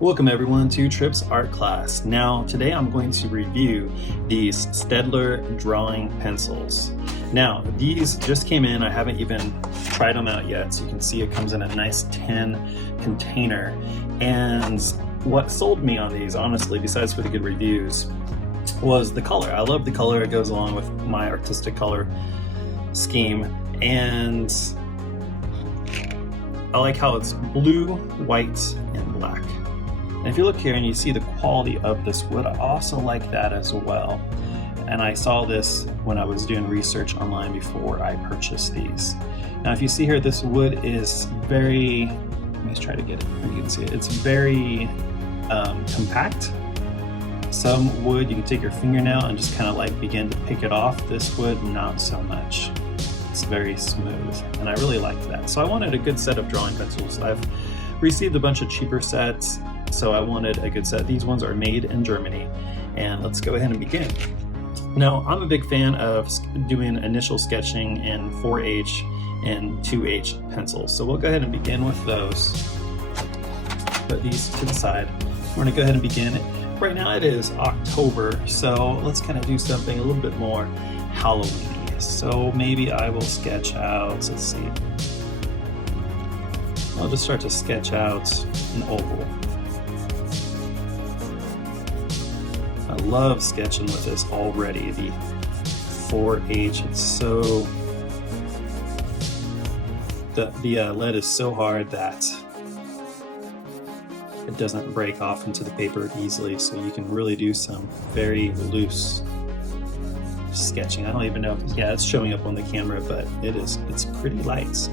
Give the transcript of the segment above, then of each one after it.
Welcome everyone to Tripp's art class. Now today I'm going to review these Staedtler drawing pencils. Now these just came in, I haven't even tried them out yet, so you can see it comes in a nice tin container. And what sold me on these, honestly, besides for the good reviews, was the color. I love the color, it goes along with my artistic color scheme, and I like how it's blue, white, and black. And if you look here and you see the quality of this wood, I also like that as well. And I saw this when I was doing research online before I purchased these. Now if you see here, this wood is very, let me just try to get it where you can see it. It's very compact. Some wood you can take your fingernail and just kind of like begin to pick it off. This wood, not so much. It's very smooth, and I really liked that. So I wanted a good set of drawing pencils. I've received a bunch of cheaper sets, so I wanted a good set. These ones are made in Germany, and let's go ahead and begin. Now, I'm a big fan of doing initial sketching in 4H and 2H pencils, so we'll go ahead and begin with those. Put these to the side. We're gonna go ahead and begin. Right now it is October, so let's kind of do something a little bit more Halloween-y. So maybe I will sketch out, let's see. I'll just start to sketch out an oval. I love sketching with this already, the 4H. It's so, the lead is so hard that it doesn't break off into the paper easily, so you can really do some very loose sketching. I don't even know, yeah, it's showing up on the camera, but it's pretty light.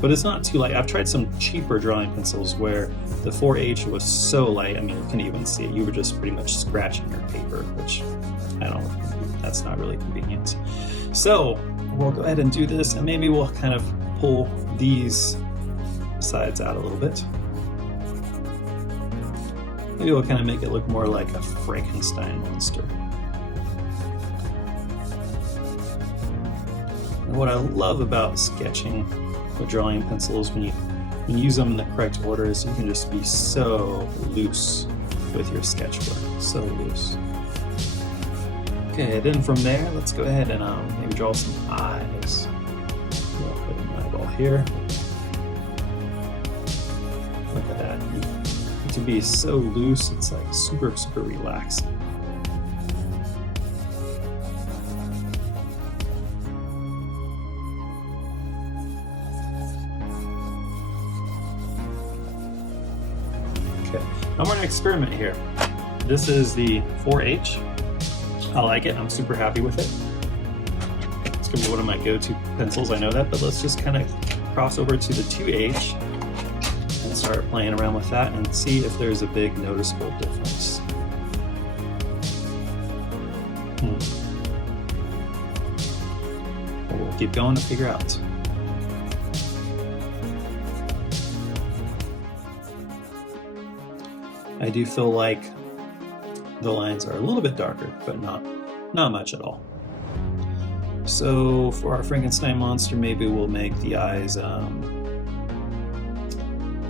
But it's not too light. I've tried some cheaper drawing pencils where the 4H was so light, I mean, you can even see it. You were just pretty much scratching your paper, which that's not really convenient. So we'll go ahead and do this, and maybe we'll kind of pull these sides out a little bit. Maybe we'll kind of make it look more like a Frankenstein monster. And what I love about sketching with drawing pencils, when you use them in the correct order, is you can just be so loose with your sketchbook, so loose. Okay, then from there, let's go ahead and maybe draw some eyes. I'll put an eyeball here. Look at that. To be so loose, it's like super, super relaxing. Okay, I'm going to experiment here. This is the 4H. I like it. I'm super happy with it. It's going to be one of my go-to pencils, I know that, but let's just kind of cross over to the 2H and start playing around with that and see if there's a big noticeable difference. We'll keep going to figure out. I do feel like the lines are a little bit darker, but not much at all. So for our Frankenstein monster, maybe we'll make the eyes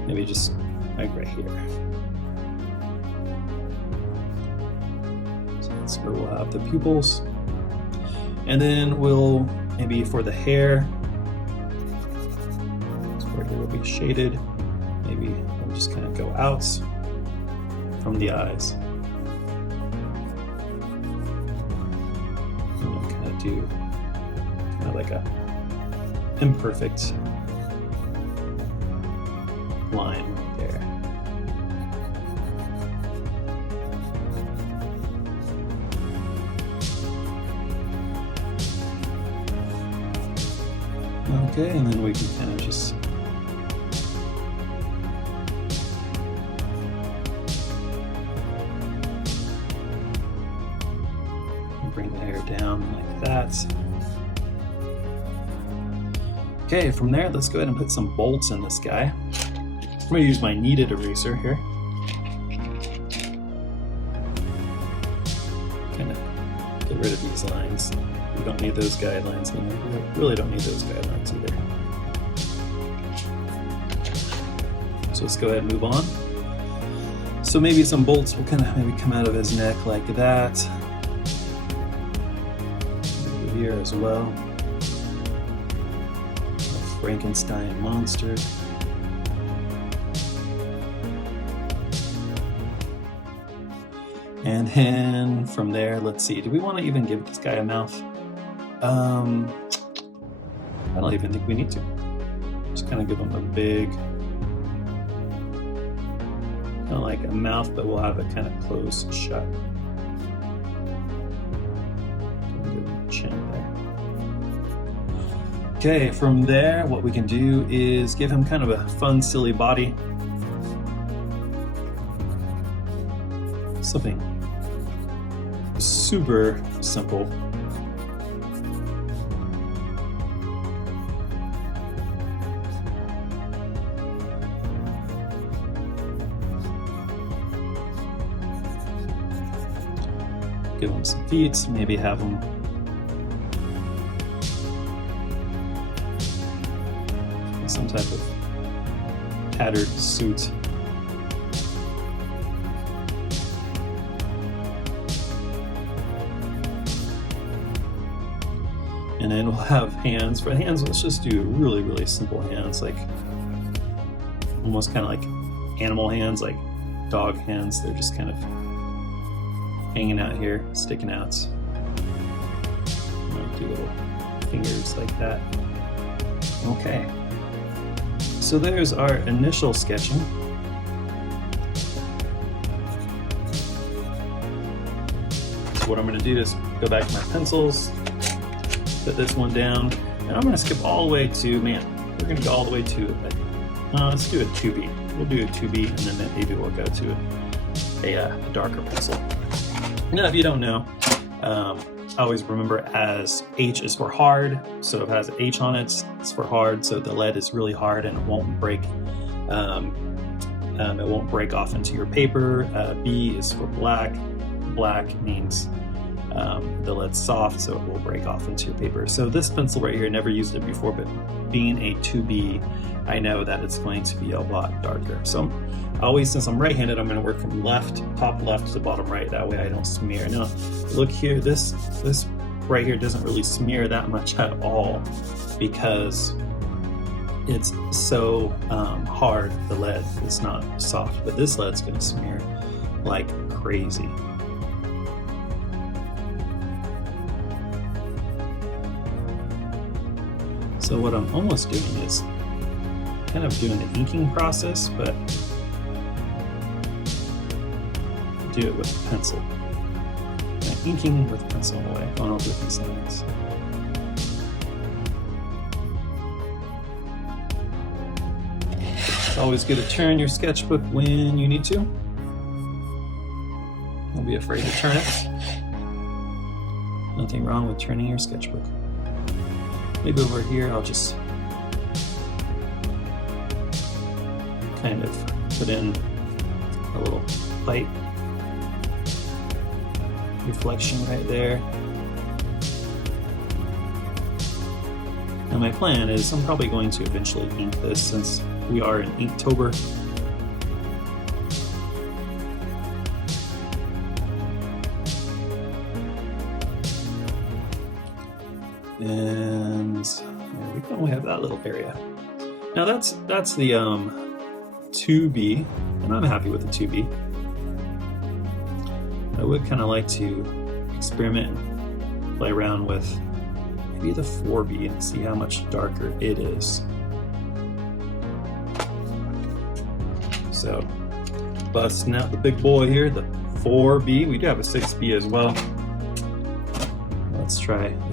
maybe just like right here. So that's where we'll have the pupils. And then we'll, maybe for the hair, this part here will be shaded. Maybe we'll just kind of go out from the eyes. And we'll kind of do kind of like a imperfect line right there. Okay, and then we can kind of just bring the hair down like that. Okay, from there, let's go ahead and put some bolts in this guy. I'm going to use my kneaded eraser here. Kind of get rid of these lines. We don't need those guidelines anymore. We really don't need those guidelines either. So let's go ahead and move on. So maybe some bolts will kind of maybe come out of his neck like that. Over here as well. A Frankenstein monster. And then from there, let's see, do we want to even give this guy a mouth? I don't even think we need to. Just kind of give him a big, kind of like a mouth, but we'll have it kind of closed shut. Give him a chin there. Okay, from there, what we can do is give him kind of a fun, silly body. Something super simple. Give him some feet, maybe have him in some type of tattered suit. And then we'll have hands. For hands, let's just do really, really simple hands, like almost kind of like animal hands, like dog hands. They're just kind of hanging out here, sticking out. Do little fingers like that. Okay. So there's our initial sketching. So what I'm going to do is go back to my pencils, put this one down, and I'm going to skip all the way to, we're going to go all the way to, let's do a 2B. We'll do a 2B, and then maybe we'll go to a darker pencil. Now, if you don't know, always remember as H is for hard, so it has an H on it, it's for hard, so the lead is really hard and it won't break. It won't break off into your paper. B is for black. Black means the lead's soft, so it will break off into your paper. So this pencil right here, never used it before, but being a 2B, I know that it's going to be a lot darker. So always, since I'm right-handed, I'm going to work from top left to bottom right. That way I don't smear. Now, look here, this right here doesn't really smear that much at all because it's so hard, the lead. It's not soft, but this lead's going to smear like crazy. So what I'm almost doing is kind of doing the inking process, but do it with a pencil. And inking with pencil in a way, on all different sides. It's always good to turn your sketchbook when you need to. Don't be afraid to turn it. Nothing wrong with turning your sketchbook. Maybe over here I'll just kind of put in a little light reflection right there. Now my plan is I'm probably going to eventually ink this since we are in Inktober. And there we go, we have that little area. Now that's the 2B, and I'm happy with the 2B. I would kind of like to experiment and play around with maybe the 4B and see how much darker it is. So, busting out the big boy here, the 4B. We do have a 6B as well. Let's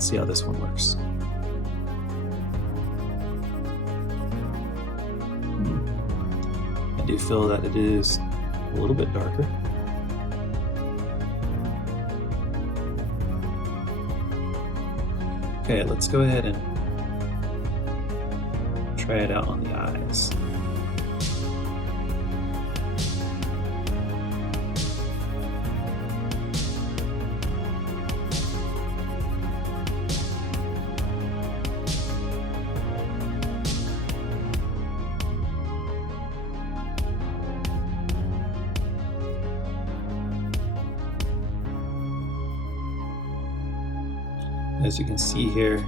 see how this one works. I do feel that it is a little bit darker. Okay, let's go ahead and try it out on the eyes. As you can see here,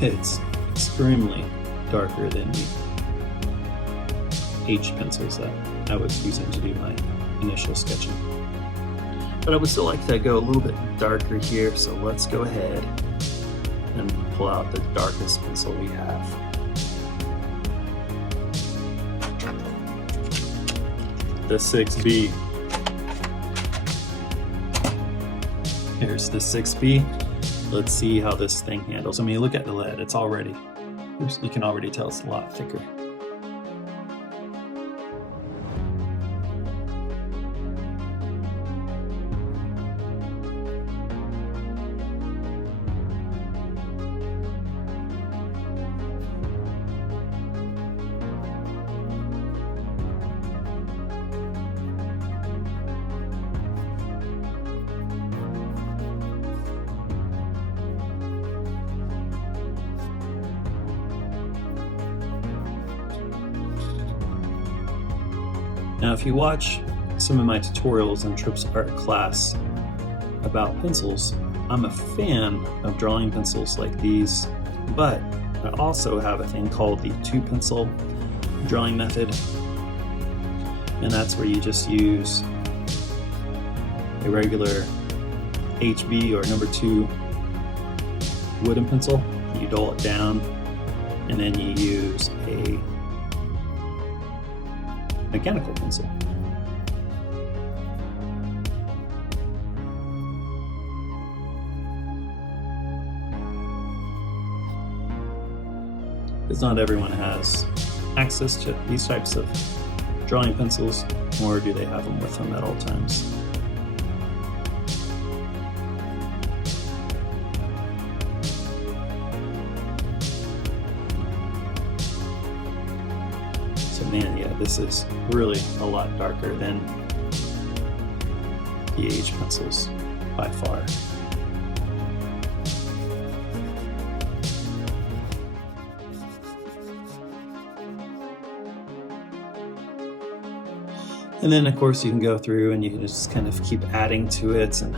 it's extremely darker than the H pencils that I was using to do my initial sketching. But I would still like to go a little bit darker here, so let's go ahead and pull out the darkest pencil we have. The 6B. Here's the 6B. Let's see how this thing handles. I mean, look at the lead, it's already, you can already tell it's a lot thicker. Now, if you watch some of my tutorials in Tripp's art class about pencils, I'm a fan of drawing pencils like these, but I also have a thing called the 2-pencil drawing method, and that's where you just use a regular HB or number 2 wooden pencil, you dull it down, and then you use a mechanical pencil. Because not everyone has access to these types of drawing pencils, nor do they have them with them at all times. So man, yeah, this is really a lot darker than the H pencils by far. And then of course you can go through and you can just kind of keep adding to it and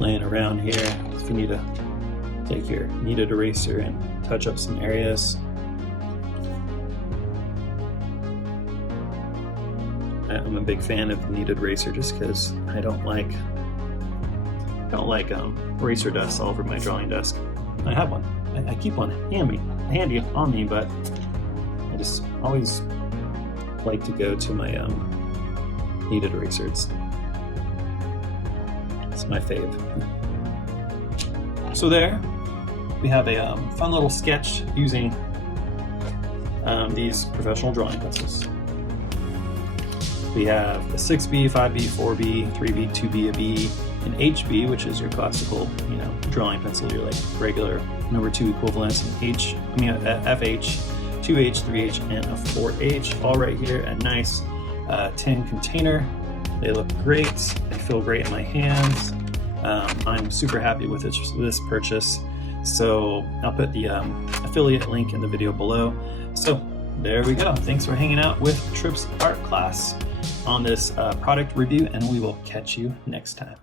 laying around here. If you need to take your kneaded eraser and touch up some areas. I'm a big fan of the kneaded eraser just because I don't like eraser dust all over my drawing desk. I have one. I keep one handy on me, but I just always like to go to my kneaded eraser. It's my fave. So there we have a fun little sketch using these professional drawing pencils. We have a 6B, 5B, 4B, 3B, 2B, a B, an HB, which is your classical, drawing pencil, your like regular number 2 equivalents, an FH, 2H, 3H, and a 4H, all right here, a nice tin container. They look great. They feel great in my hands. I'm super happy with this purchase. So I'll put the affiliate link in the video below. So there we go. Thanks for hanging out with Tripp's art class on this product review, and we will catch you next time.